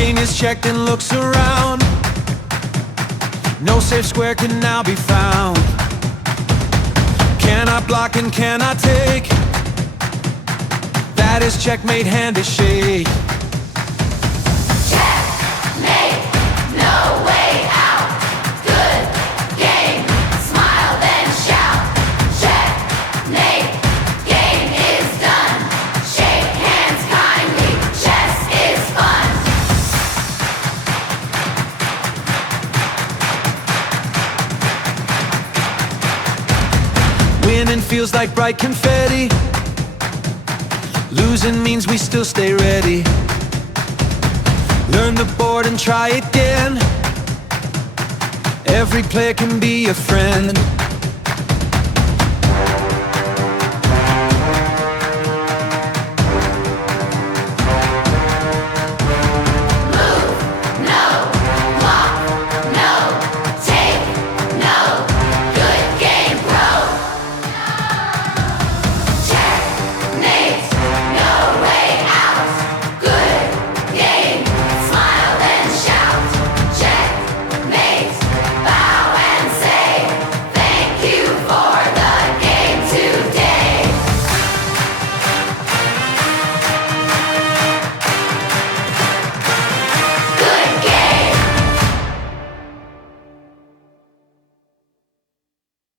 king is checked and looks around. No safe square can now be found. Cannot block and cannot take. That is checkmate, hand is shake. Checkmate, no way out. Good game, smile then shout. Checkmate, game is done. Shake hands kindly, chess is fun. Winning feels like bright confetti. Losing means we still stay ready. Learn the board and try again. Every player can be a friend.